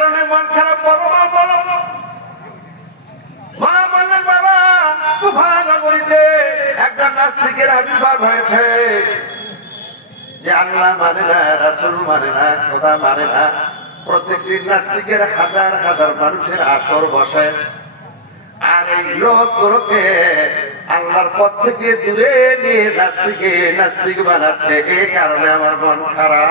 কারণে মন খারাপ বড় মা বলো। মা বললেন বাবা কুফা নগরীতে একজন নাস্তিকের আবির্ভাব হয়েছে, যে আল্লাহ মানে না, রাসূল মানে না, খোদা মানে না। প্রত্যেকদিন নাস্তিকের হাজার হাজার মানুষের আসর বসে, আর এই লোকগুলোকে আল্লাহর পথ থেকে দূরে নিয়ে নাস্তিক বানাচ্ছে। এই কারণে আমার মন খারাপ।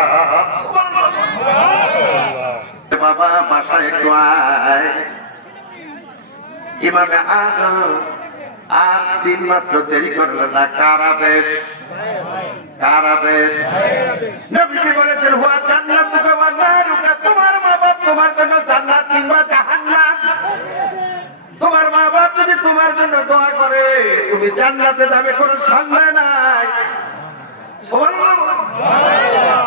বাবা বাসায় একটু আয়। ইমামে আজম আর দিন মাত্র দেরি করলেন না। কারাদেশ নবীজি বলেছেন হুয়া জান্নাতুকা ওয়া নারুকা, তোমার মা বাপ তোমার জন্য জান্নাত কিংবা জাহান্নাম। তোমার মা বাপ যদি তোমার জন্য দোয়া করে তুমি জান্নাতে যাবে, কোনো সন্দেহ নাই।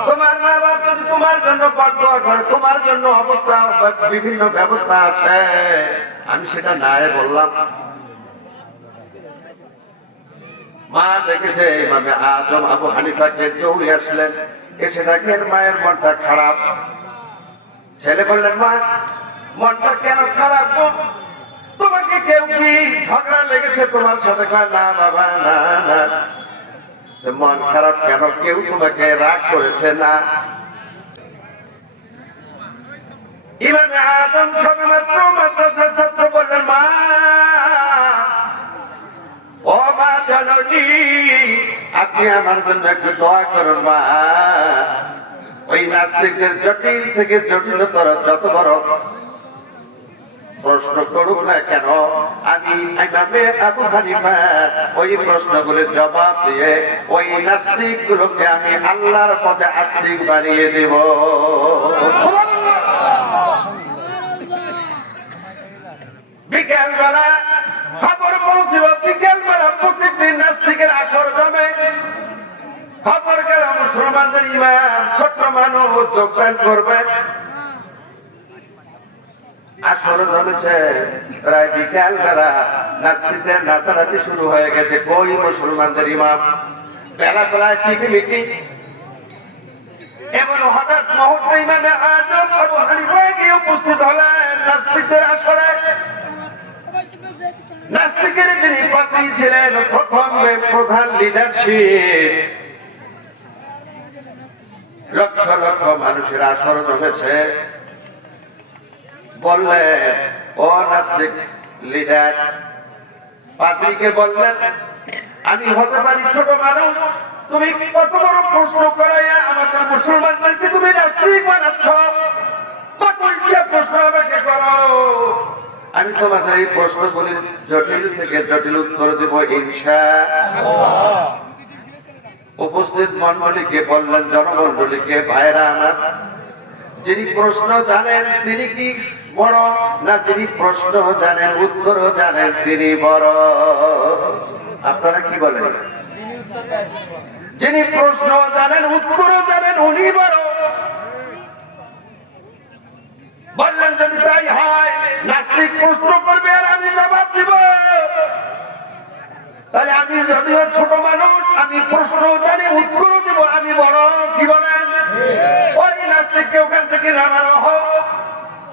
তোমার মা বাপ যদি তোমার জন্য বদদোয়া করে, তোমার জন্য অবস্থা বিভিন্ন ব্যবস্থা আছে, আমি সেটা নাই বললাম। মা দেখেছে ইমামে আজম আবু হানিফাকে দৌড়ে আসলেন, এসে দেখেন মায়ের মনটা খারাপ। ছেলে বললেন মা মনটা কেন খারাপ গো? তোমাকে কেউ কি ঝগড়া লেগেছে তোমার সাথে? কয় না বাবা, না না। মন খারাপ কেন? কেউ তোমাকে রাগ করেছে না? ইমামে আজম সবেমাত্র মাদ্রাসার ছাত্র বললেন মা, ও মা জননী, আপনি আমার জন্য একটু দোয়া করুন মা। ওই নাস্তিকদের জটিল থেকে জটিলতর যত বড় প্রশ্ন করুক না কেন, আমি ইমামে আবু হানিফা ওই প্রশ্নগুলোর জবাব দিয়ে ওই নাস্তিক গুলোকে আমি আল্লাহর পথে আস্তিক বানিয়ে দেব। বিকেল বেলা খবর পৌঁছিল, বিকেল বেলা প্রত্যেকদিন নাস্তিকের আসর জমে। খবর গেল মুসলমানদের ইমাম ছোট্ট মানুষ যোগদান করবে। আসর জমেছে, প্রায় বিকেল বেলা নাস্তিকদের নাচানাচি শুরু হয়ে গেছে। কই মুসলমানদের ইমাম? বেলা বেলায় চিঠিমিটি। এমন হঠাৎ মুহূর্তে ইমামে আজম আবু হানিফা গিয়ে উপস্থিত হলেন নাস্তিকদের আসরে। নাস্তিকের যিনি পাত্রী ছিলেন, প্রথম প্রধান লিডারশিপ, লক্ষ লক্ষ মানুষের আসর জমেছে। বললেন ও নাস্তিক লিডার, পাত্রীকে বললেন আমি হতে পারি ছোট মানুষ, তুমি কত বড় প্রশ্ন করাইয়া আমাদের মুসলমানদেরকে তুমি নাস্তিক বানাচ্ছ। কত ইচ্ছা প্রশ্ন আমাকে করো, আমি তোমাদের এই প্রশ্নগুলির জটিল থেকে জটিল উত্তর দেব ইনশাআল্লাহ। উপস্থিত মণ্ডলীকে বললেন, জনমণ্ডলীকে, ভাইরা আমার, যিনি প্রশ্ন জানেন তিনি কি বড়, না যিনি প্রশ্ন জানেন উত্তরও জানেন তিনি বড়? আপনারা কি বলেন? যিনি প্রশ্ন জানেন উত্তরও জানেন উনি বড়। বললেন যদি তাই হয়, নাস্তিক প্রশ্ন করবে আর আমি জবাব দিব, তাহলে আমি যদিও ছোট মানুষ, আমি প্রশ্ন জানি উত্তরও দিব, আমি বড়। কি বলেন? ওই নাস্তিককে ওখান থেকে নামানো হোক।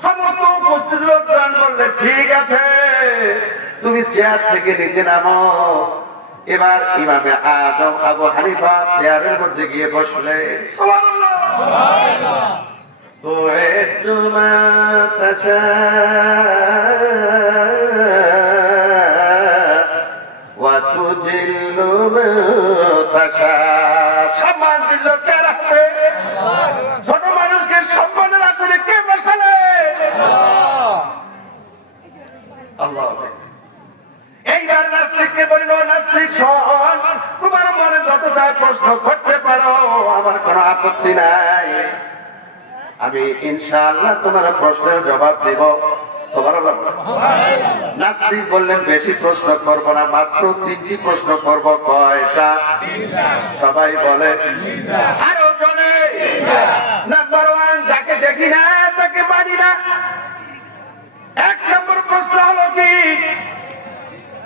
সমস্ত উপস্থিত লোকজন বললে ঠিক আছে, তুমি চেয়ার থেকে নিচে নামো। এবার ইমামে আজম আবু হানিফা চেয়ারের মধ্যে গিয়ে বসলে। সুবহানাল্লাহ। তো একটু মাতাচা ওয়া তুজিল্লু মাতাচা, সম্মান দিল কে রাখবে? ছোট মানুষকে সম্মানের আসলে কে বসালে? আল্লাহ। এইবার নাস্তিককে বলল, নাস্তিক শোন, তোমার মনে যত চাই প্রশ্ন করতে পারো, আমার কোনো আপত্তি নাই। আমি ইনশাআল্লাহ তোমার প্রশ্নের জবাব দেব। সুবহানাল্লাহ। নাস্তিক বললেন বেশি প্রশ্ন করব না, মাত্র 3টি প্রশ্ন করব। কয়টা? সবাই বলে আরো বলে। নাম্বার 1, যাকে দেখি না তাকে মানি না। 1 নম্বর প্রশ্ন হলো কি?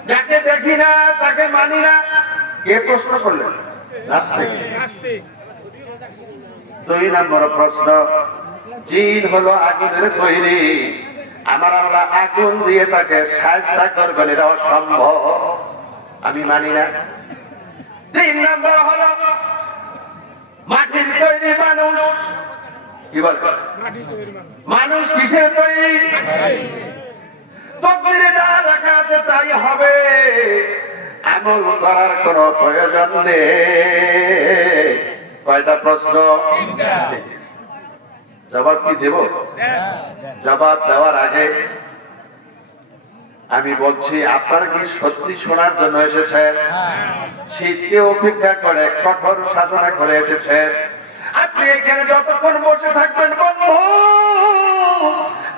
যাকে দেখি না তাকে মানি না। কে প্রশ্ন করলেন? নাস্তিক। 2 নম্বর প্রশ্ন, জিন হলো আগুনের তৈরি, আমার আল্লাহ আগুন দিয়ে তাকে সাজদা করবেন, এটা অসম্ভব, আমি মানি না। 3 নম্বর হলো মাটির তৈরি মানুষ। কি বলে মানুষ কিসের তৈরি? তকদিরে যা লেখা আছে তাই হবে, আমল করার কোন প্রয়োজন নেই। কয়টা প্রশ্ন? জবাব কি দেব? জবাব দেওয়ার আগে আমি বলছি, আপনারা কি সত্যি শোনার জন্য এসেছেন? শীতকে উপেক্ষা করে কঠোর সাধনা করে এসেছেন? আপনি এখানে যতক্ষণ বসে থাকবেন বন্ধু,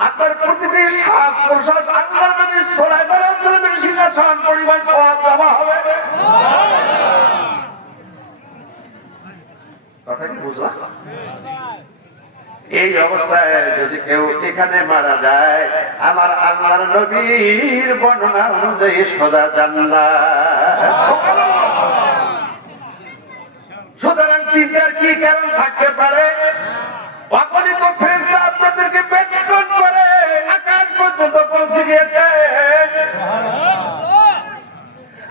আপনার প্রতিটি শ্বাস প্রশ্বাস আল্লাহর নবী সুলাইমান আলাইহিস সালামের সিংহাসন পরিমাণ সওয়াব জমা হবে। কথা কি বুঝলাম? এই অবস্থায় যদি কেউ এখানে মারা যায়, আমার আল্লাহর নবীর বর্ণনা অনুযায়ী সোজা জান্নাত। সুতরাং চিন্তার কি কারণ থাকতে পারে? অগণিত ফেরেশতা আপনাদেরকে বেষ্টন করে আকাশ পর্যন্ত পৌঁছে গিয়েছে।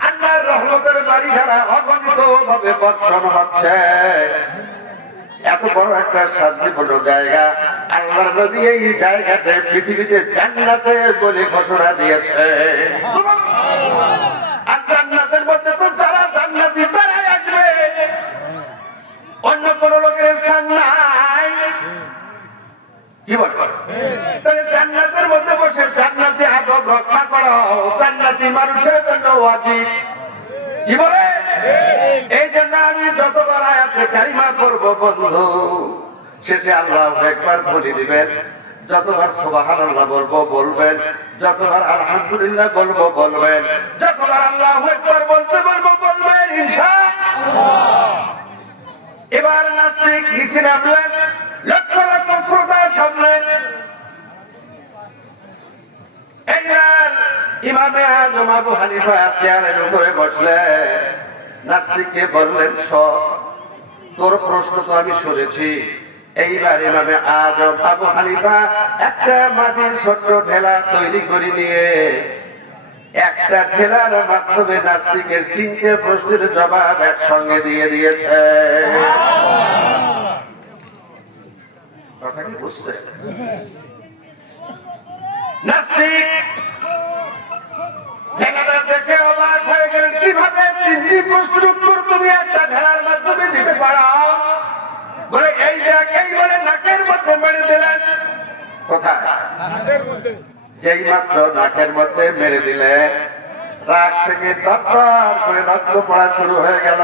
আল্লাহর রহমতের বাড়ি ধারা অগণিত ভাবে বর্ষণ হচ্ছে। এত বড় একটা শান্তিপূর্ণ জায়গা, আল্লাহর নবী এই জায়গাতে পৃথিবীতে জান্নাতে বলে ঘোষণা দিয়েছে। আর জান্নাতের মধ্যে তো যারা জান্নাতি তারাই আসবে, অন্য কোন লোকের স্থান নাই। কি বলবো? তাহলে জান্নাতের মধ্যে বসে জান্নাতি আদব রক্ষা করো, জান্নাতি মানুষের জন্য ওয়াজিব। কি বলে? এই জন্য আমি যতবার আয়াতে কারিমা পড়বো বন্ধু, শেষে আল্লাহু আকবার বলে দিবেন, যতবার সুবহানাল্লাহ বলবো বলবেন, যতবার আলহামদুলিল্লাহ বলবো বলবেন, যতবার আল্লাহু আকবার বলতে বলবো বলবেন ইনশাআল্লাহ। এবার নাস্তিক নিচে নামলেন, লক্ষ লক্ষ শ্রোতার সামনে। এইবার ইমামে আজম আবু হানিফা চেয়ারের উপরে বসলে নাস্তিককে বললেন, তোর প্রশ্ন তো আমি শুনেছি। এইবার ইমামে আজম আবু হানিফা একটা মাটির ছোট্ট ঢেলা তৈরি করে নিয়ে একটা ঢেলার মাধ্যমে নাস্তিকের 3টে প্রশ্নের জবাব একসঙ্গে দিয়ে দিয়েছে। কথা কি বুঝছে? নাস্তিক ঢেলাটা দেখে অবাক হয়ে গেলেন, কিভাবে 3টি প্রশ্নের উত্তর তুমি একটা ঢেলার মাধ্যমে দিতে পারো? বলে এই জায়গায় বলে নাকের মধ্যে মেরে দিলেন। কোথায়? যেই মাত্র নাকের মধ্যে মেরে দিলে, রাগ থেকে দরদর করে রক্ত পড়া শুরু হয়ে গেল।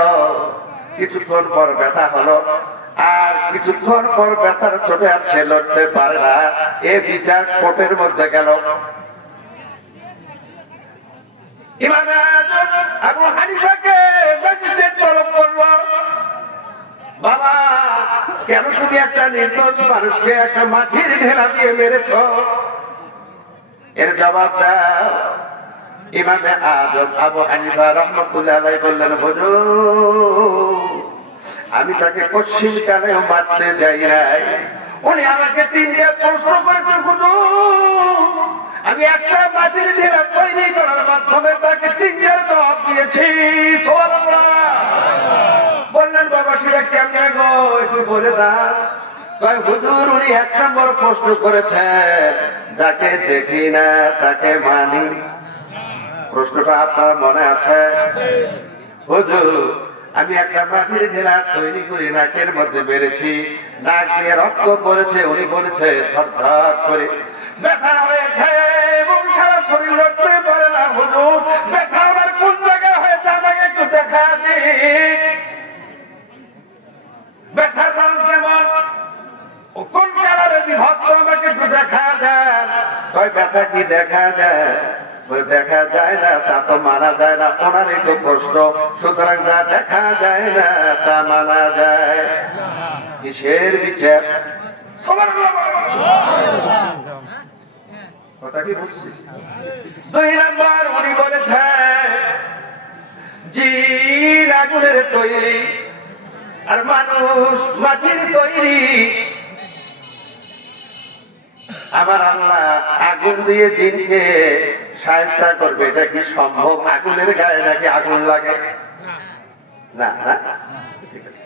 কিছুক্ষণ পর ব্যথা হলো, আর কিছুক্ষণ পর ব্যথার চোটে আর সে লড়তে পারে না। এ বিচার কোর্টের মধ্যে গেল। ইমামে আজম আবু হানিফাকে ম্যাজিস্ট্রেট তলব করলো, বাবা কেন তুমি একটা নির্দোষ মানুষকে একটা মাটির ঢেলা দিয়ে মেরেছ? এর জবাব দাও। ইমামে আজম আবু হানিফা রাহমাতুল্লাহ আলাইহি বললেন, হুজুর আমি তাকে পশ্চিম কালেও মারতে যাই নাই, উনি আমাকে 3টে প্রশ্ন করেছেন হুজুর, আমি একটা মাটির ঢেলা তৈরি করার মাধ্যমে তাকে 3টের জবাব দিয়েছি। সুবহানাল্লাহ। বললেন, বাবা সেটা কেমনে গো, একটু বলে দাও। কয় হুজুর উনি 1 নম্বর প্রশ্ন করেছেন, যাকে দেখি না তাকে মানি। প্রশ্নটা আপনার মনে আছে? হুজুর আমি একটা মাটির ঢেলা তৈরি করে নাকের মধ্যে মেরেছি, নাক দিয়ে রক্ত পড়েছে, উনি বলেছে ধর করে ব্যথা হয়েছে এবং সারা শরীর লড়তে পারে না। হুজুর ব্যথা আমার কোন জায়গায় হয়েছে আমাকে একটু দেখা দিন, ব্যথার রং কেমন, কোন কালারে বিভক্ত আমাকে একটু দেখা দেন। কয় ব্যথা কি দেখা যায়? দেখা যায় না তা তো মানা যায় না, ওনারই তো প্রশ্ন। সুতরাং যা দেখা যায় না তা মানা যায়। কিসের বিচার? কথা কি বলছি? 2 নম্বর উনি বলেছেন, জিন আগুনের তৈরি আর মানুষ মাটির তৈরি। আমার আল্লাহ আগুন দিয়ে জিনকে শায়েস্তা করবে, এটা কি সম্ভব? আগুনের গায়ে নাকি আগুন লাগে? না না, ঠিক আছে।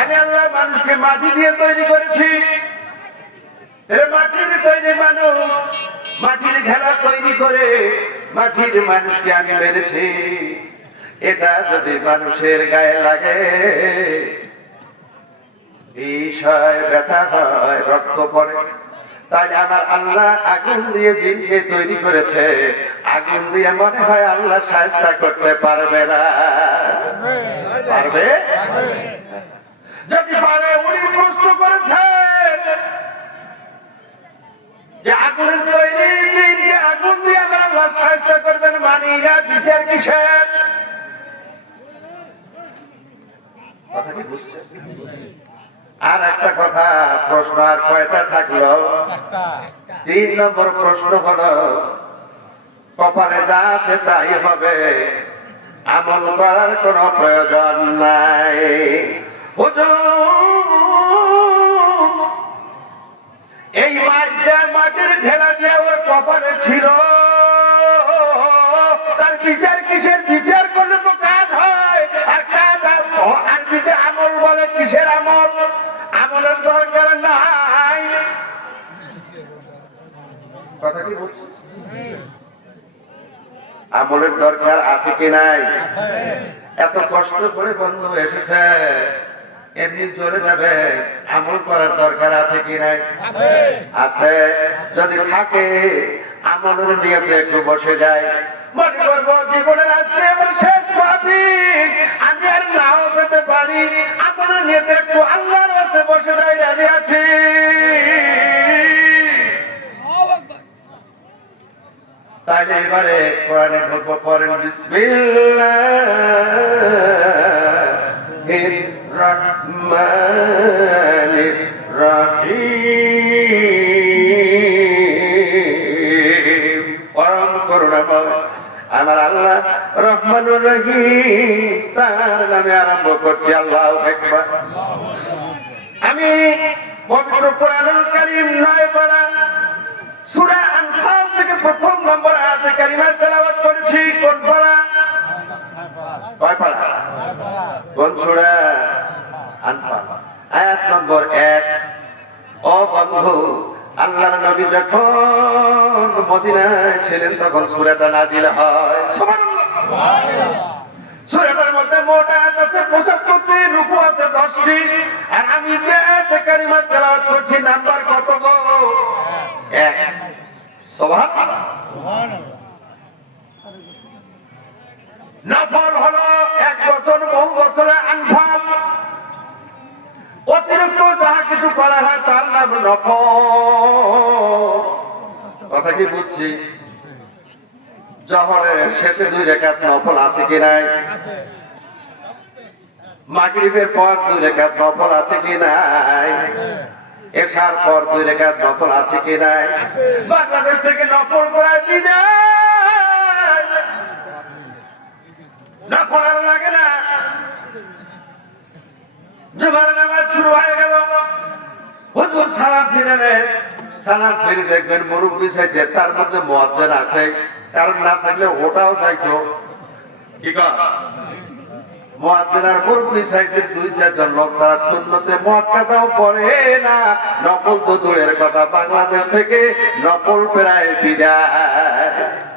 আমি আল্লাহ মানুষকে মাটি দিয়ে তৈরি করেছি। মাটির তৈরি মানুষ, মাটির খেলা তৈরি করে মাটির মানুষকে আমি মেরেছি। এটা যদি মানুষের গায়ে লাগে, বিষয় ব্যথা হয়, রক্ত পড়ে। তাই আমার আল্লাহ আগুন দিয়ে জিনকে তৈরি করেছে। আগুন দিয়ে মনে হয় আল্লাহ শায়েস্তা করতে পারবে না। পারবে? যদি পারে, উনি প্রশ্ন করেছেন যে আগুনের তৈরি জিনকে আগুন দিয়ে আমার আল্লাহ শায়েস্তা করবেন, মানি না, বিচার কিসের? কথা কি বুঝছেন? আর একটা কথা, প্রশ্ন আর কয়টা থাকলো? 3 নম্বর প্রশ্ন হলো, কপালে যা আছে তাই হবে, আমল করার কোন প্রয়োজন নাই। এই মাটির ঢেলা দিয়ে ওর কপালে ছিল, তার বিচার কিসের? বিচার করলে তো কাজ হয়, আর কাজ আরবিতে আমল বলে। কিসের আমল? আমলের দরকার নাই। কথা কি বলছি? আমলের দরকার আছে কি নাই? এত কষ্ট করে বন্ধু এসেছে, এমনি চলে যাবে, আমল করার দরকার আছে কি নাই? আছে। যদি থাকে, আমলের নিয়তে একটু বসে যায়, মনে করবো জীবনের আজকে আমার শেষ পাবি, আমি আর নাও পেতে পারি, আমলের নিয়তে একটু আল্লাহর কাছে বসে যায়, রাজি আছি। তাইলে এবারে কোরআনে বলবো, পড়েন বিসমিল্লাহির রহমানির রহিম। পরম করুণাময় আমার আল্লাহ রহমানুর রহিম, তার নামে আরম্ভ করছি। আল্লাহু আকবার। আমি পবিত্র কোরআনুল কারীম 9 পারা সূরা আনফাল থেকে 1 নম্বর আয়াতে কারিমা তেলাওয়াত করেছি। কোন পারা? কয় পারা? কোন সূরা? আনফাল, আয়াত নম্বর 1। ও বন্ধু, আল্লাহর নবী যখন মদিনায় ছিলেন তখন সূরাটা নাযিল হয়। সুবহানাল্লাহ, সুবহানাল্লাহ। সূরাটার মধ্যে মোট আয়াত আছে 75টি, রুকু আছে 10টি। আর আমি যে আয়াতে কারিমা তেলাওয়াত করছি, নাম্বার কত গো? 1। সুবহানাল্লাহ, সুবহানাল্লাহ। নফল হলো 1 বছর, বহু বছরে আনফাল। অতিরিক্ত যাহা কিছু করা হয় তার নাম নফল। কথা কি বুঝছি? জোহরের শেষে 2 রাকাত নফল আছে কি নাই? মাগরিবের পর 2 রাকাত নফল আছে কি নাই? এশার পর 2 রাকাত নফল আছে কি নাই? বাংলাদেশ থেকে নফল প্রায় বিদায়, নফল আর লাগে না। জুমার নামাজ শুরু হয়ে গেল, হুজুর সালাম ফিরে নেন। সালাম ফিরে দেখবেন মুরব্বি চাইছে, তার মধ্যে মুয়াজ্জিন আছে, কারণ না থাকলে ওটাও যাইতো। কি কর? মুয়াজ্জিন আর মুরব্বি চাইছে 2-4 জন লোক তারা সুন্নতে মুআক্কাদাও পড়ে না। নফল তো দূরের কথা, বাংলাদেশ থেকে নফল প্রায় বিদায়।